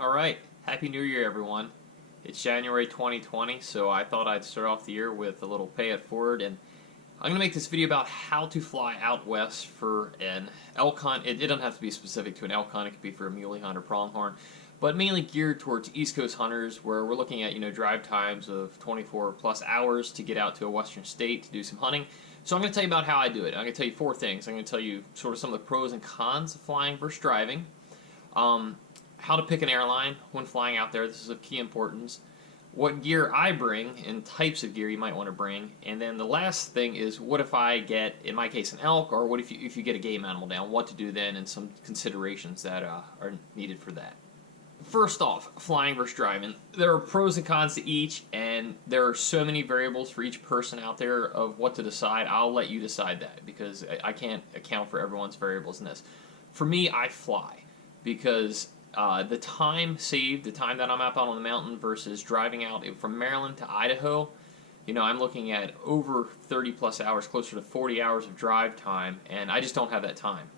Alright, Happy New Year everyone. It's January 2020, so I thought I'd start off the year with a little pay it forward, and I'm going to make this video about how to fly out west for an elk hunt. It doesn't have to be specific to an elk hunt, it could be for a muley hunt or pronghorn, but mainly geared towards East Coast hunters where we're looking at drive times of 24 plus hours to get out to a western state to do some hunting. So I'm going to tell you about how I do it. I'm going to tell you four things. I'm going to tell you sort of some of the pros and cons of flying versus driving. How to pick an airline when flying out there. This is of key importance. What gear I bring and types of gear you might want to bring. And then the last thing is, what if I get, in my case, an elk, or what if you get a game animal down, what to do then, and some considerations that are needed for that. First off, flying versus driving. There are pros and cons to each, and there are so many variables for each person out there of what to decide. I'll let you decide that, because I can't account for everyone's variables in this. For me, I fly, because the time saved, the time that I'm up on the mountain versus driving out from Maryland to Idaho, I'm looking at over 30 plus hours, closer to 40 hours of drive time, and I just don't have that time.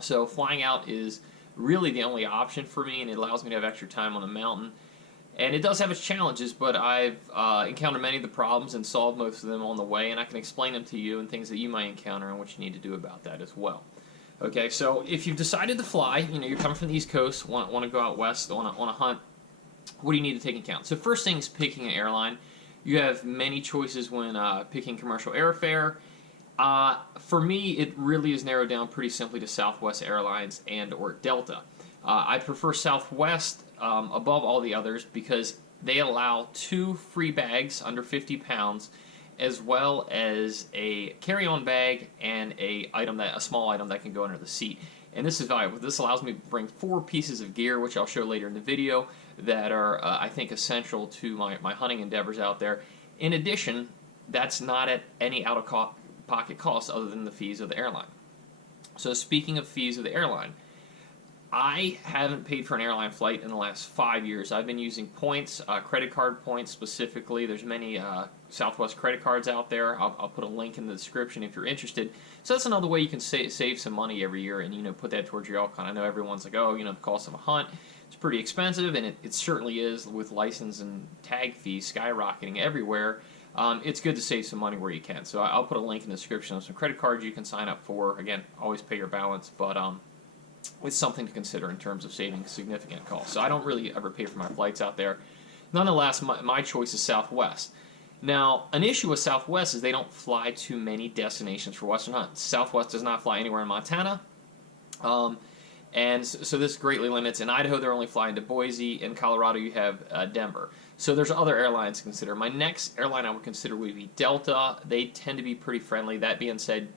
So flying out is really the only option for me, and it allows me to have extra time on the mountain. And it does have its challenges, but I've encountered many of the problems and solved most of them on the way, and I can explain them to you and things that you might encounter and what you need to do about that as well. Okay, so if you've decided to fly, you're coming from the East Coast, want to go out west on a hunt, what do you need to take into account? So first thing is picking an airline. You have many choices when picking commercial airfare. For me, it really is narrowed down pretty simply to Southwest Airlines and or Delta. I prefer Southwest above all the others because they allow 2 free bags under 50 pounds, as well as a carry-on bag and a small item that can go under the seat. And this is valuable. This allows me to bring 4 pieces of gear, which I'll show later in the video, that are, I think, essential to my hunting endeavors out there. In addition, that's not at any out-of-pocket cost other than the fees of the airline. So speaking of fees of the airline, I haven't paid for an airline flight in the last 5 years. I've been using points, credit card points specifically. There's many Southwest credit cards out there. I'll put a link in the description if you're interested. So that's another way you can save some money every year and put that towards your elk hunt. I know everyone's like, oh, the cost of a hunt is pretty expensive, and it certainly is with license and tag fees skyrocketing everywhere. It's good to save some money where you can. So I'll put a link in the description of some credit cards you can sign up for. Again, always pay your balance, but it's something to consider in terms of saving significant costs. So I don't really ever pay for my flights out there. Nonetheless, my choice is Southwest. Now, an issue with Southwest is they don't fly too many destinations for western hunts. Southwest does not fly anywhere in Montana, and so this greatly limits. In Idaho, they're only flying to Boise. In Colorado, you have Denver. So there's other airlines to consider. My next airline I would consider would be Delta. They tend to be pretty friendly. That being said,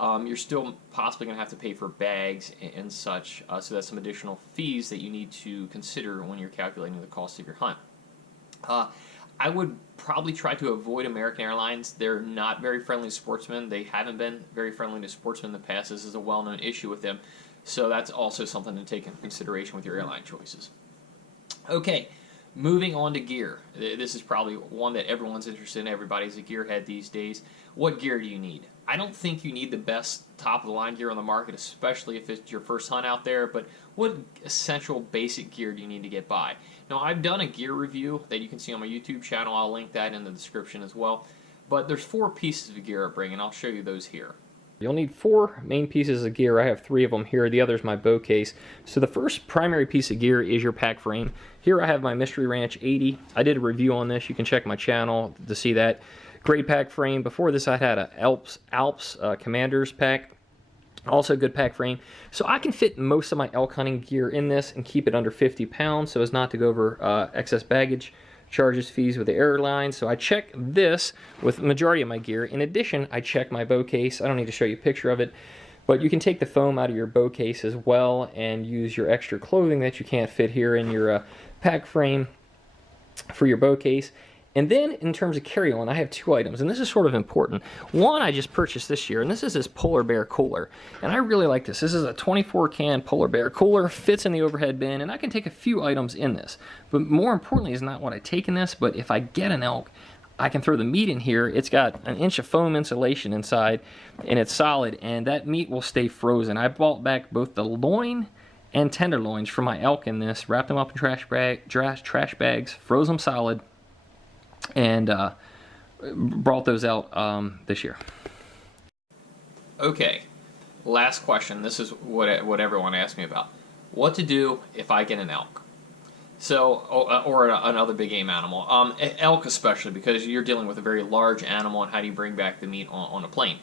you're still possibly going to have to pay for bags and such, so that's some additional fees that you need to consider when you're calculating the cost of your hunt. I would probably try to avoid American Airlines. They're not very friendly to sportsmen. They haven't been very friendly to sportsmen in the past. This is a well-known issue with them, so that's also something to take into consideration with your airline choices. Okay, moving on to gear. This is probably one that everyone's interested in. Everybody's a gearhead these days. What gear do you need? I don't think you need the best top-of-the-line gear on the market, especially if it's your first hunt out there, but what essential basic gear do you need to get by? Now, I've done a gear review that you can see on my YouTube channel. I'll link that in the description as well. But there's 4 pieces of gear I bring, and I'll show you those here. You'll need 4 main pieces of gear. I have 3 of them here. The other is my bow case. So the first primary piece of gear is your pack frame. Here I have my Mystery Ranch 80. I did a review on this. You can check my channel to see that. Great pack frame. Before this, I had a Alps Commander's pack. Also good pack frame. So I can fit most of my elk hunting gear in this and keep it under 50 pounds so as not to go over excess baggage charges, fees with the airline. So I check this with the majority of my gear. In addition, I check my bow case. I don't need to show you a picture of it, but you can take the foam out of your bow case as well and use your extra clothing that you can't fit here in your pack frame for your bow case. And then in terms of carry-on, I have 2 items, and this is sort of important. One I just purchased this year, and this is this Polar Bear cooler. And I really like this. This is a 24-can Polar Bear cooler, fits in the overhead bin, and I can take a few items in this. But more importantly is not what I take in this, but if I get an elk, I can throw the meat in here. It's got an inch of foam insulation inside, and it's solid, and that meat will stay frozen. I bought back both the loin and tenderloins for my elk in this, wrapped them up in trash bags, froze them solid, and brought those out this year. Okay, last question. This is what everyone asked me about. What to do if I get an elk? So, or another big game animal. Elk especially, because you're dealing with a very large animal, and how do you bring back the meat on a plane?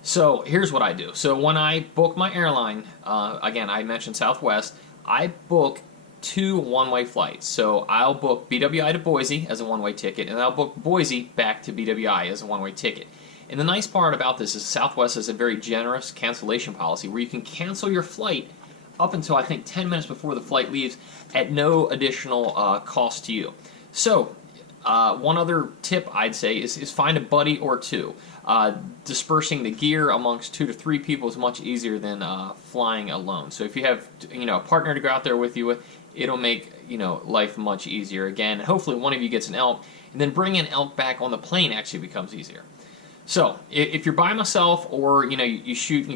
So here's what I do. So when I book my airline, again, I mentioned Southwest, I book 2 one-way flights. So I'll book BWI to Boise as a one-way ticket, and I'll book Boise back to BWI as a one-way ticket. And the nice part about this is Southwest has a very generous cancellation policy where you can cancel your flight up until, I think, 10 minutes before the flight leaves at no additional cost to you. So one other tip I'd say is find a buddy or two. Dispersing the gear amongst 2 to 3 people is much easier than flying alone. So if you have a partner to go out there with you, it'll make life much easier. Again, hopefully one of you gets an elk, and then bringing an elk back on the plane actually becomes easier. So if you're by myself, or you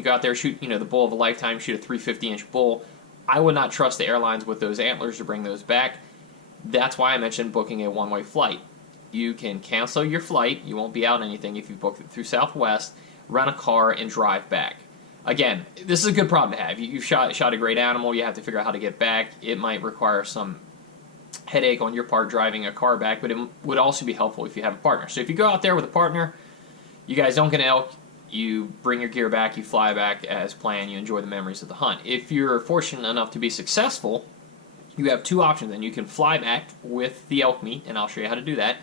go out there, shoot the bull of a lifetime, shoot a 350-inch bull, I would not trust the airlines with those antlers to bring those back. That's why I mentioned booking a one-way flight. You can cancel your flight. You won't be out anything if you book it through Southwest, rent a car, and drive back. Again, this is a good problem to have. You've shot a great animal. You have to figure out how to get back. It might require some headache on your part driving a car back, but it would also be helpful if you have a partner. So if you go out there with a partner, you guys don't get an elk, you bring your gear back, you fly back as planned, you enjoy the memories of the hunt. If you're fortunate enough to be successful, you have 2 options, and you can fly back with the elk meat, and I'll show you how to do that,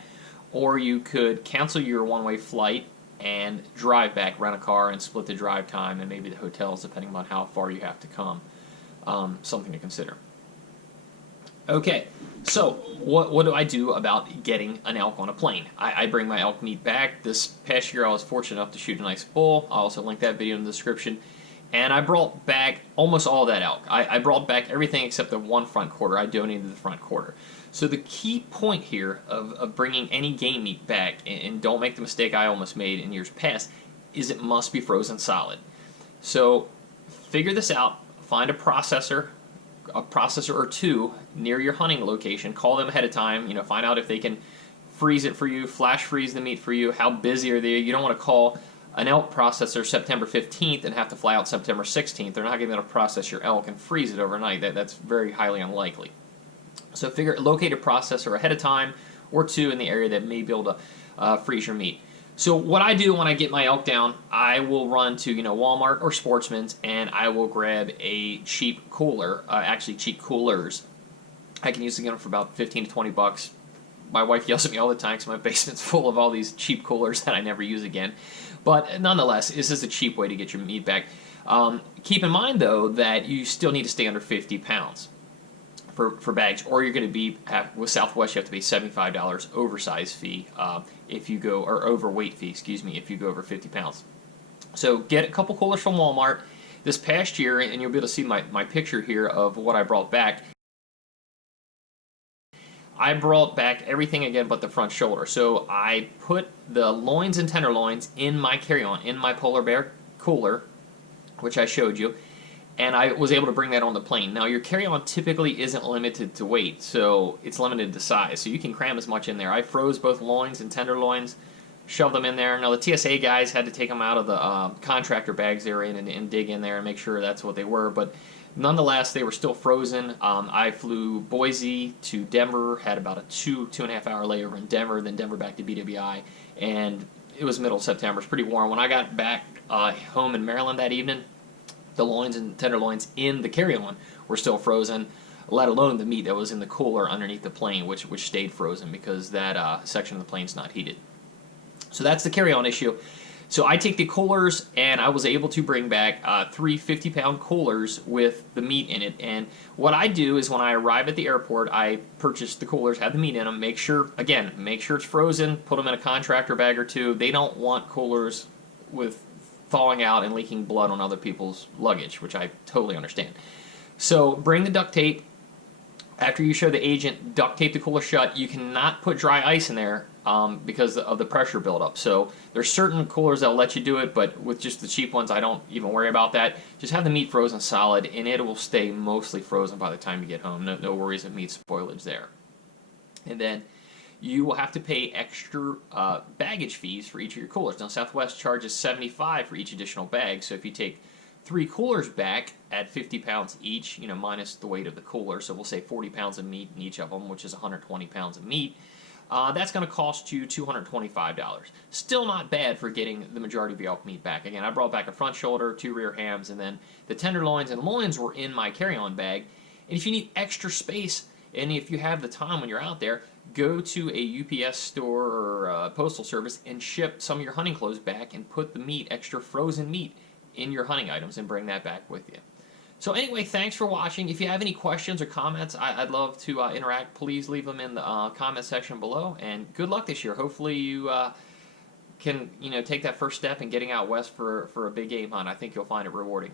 or you could cancel your one-way flight and drive back, rent a car, and split the drive time and maybe the hotels, depending on how far you have to come. Something to consider. Okay, so what do I do about getting an elk on a plane? I bring my elk meat back. This past year I was fortunate enough to shoot a nice bull. I'll also link that video in the description. And I brought back almost all that elk. I brought back everything except the one front quarter. I donated the front quarter. So the key point here of bringing any game meat back, and don't make the mistake I almost made in years past, is it must be frozen solid. So figure this out. Find a processor or 2 near your hunting location. Call them ahead of time. Find out if they can freeze it for you, flash freeze the meat for you. How busy are they? You don't want to call an elk processor September 15th and have to fly out September 16th. They're not going to be able to process your elk and freeze it overnight. That's very highly unlikely. So locate a processor ahead of time, or 2 in the area that may be able to freeze your meat. So what I do when I get my elk down, I will run to Walmart or Sportsman's, and I will grab a cheap cooler, actually cheap coolers. I can usually get them for about 15 to 20 bucks. My wife yells at me all the time because my basement's full of all these cheap coolers that I never use again. But nonetheless, this is a cheap way to get your meat back. Keep in mind, though, that you still need to stay under 50 pounds for bags, or you're going to be, with Southwest, you have to pay $75 oversized fee if you go, or overweight fee, excuse me, if you go over 50 pounds. So get a couple coolers from Walmart. This past year, and you'll be able to see my picture here of what I brought back, I brought back everything again but the front shoulder. So I put the loins and tenderloins in my carry-on, in my polar bear cooler, which I showed you, and I was able to bring that on the plane. Now, your carry-on typically isn't limited to weight, so it's limited to size, so you can cram as much in there. I froze both loins and tenderloins, shoved them in there. Now, the TSA guys had to take them out of the contractor bags they were in and dig in there and make sure that's what they were, but nonetheless, they were still frozen. I flew Boise to Denver, had about a 2.5 hour layover in Denver, then Denver back to BWI, and it was middle of September. It's pretty warm. When I got back home in Maryland that evening, the loins and tenderloins in the carry-on were still frozen, let alone the meat that was in the cooler underneath the plane, which stayed frozen because that section of the plane's not heated. So that's the carry-on issue. So I take the coolers, and I was able to bring back 3 50-pound coolers with the meat in it. And what I do is when I arrive at the airport, I purchase the coolers, have the meat in them, make sure it's frozen, put them in a contractor bag or 2. They don't want coolers with thawing out and leaking blood on other people's luggage, which I totally understand. So bring the duct tape. After you show the agent, duct tape the cooler shut. You cannot put dry ice in there because of the pressure buildup. So there's certain coolers that'll let you do it, but with just the cheap ones, I don't even worry about that. Just have the meat frozen solid, and it will stay mostly frozen by the time you get home. No worries of meat spoilage there. And then you will have to pay extra baggage fees for each of your coolers. Now, Southwest charges $75 for each additional bag, so if you take 3 coolers back at 50 pounds each, minus the weight of the cooler, so we'll say 40 pounds of meat in each of them, which is 120 pounds of meat, that's going to cost you $225. Still not bad for getting the majority of your elk meat back. Again, I brought back a front shoulder, 2 rear hams, and then the tenderloins and loins were in my carry-on bag. And if you need extra space, and if you have the time when you're out there, go to a UPS store or a postal service and ship some of your hunting clothes back and put the meat, extra frozen meat, in your hunting items and bring that back with you. So anyway, thanks for watching. If you have any questions or comments, I'd love to interact. Please leave them in the comment section below. And good luck this year. Hopefully you can take that first step in getting out west for a big game hunt. I think you'll find it rewarding.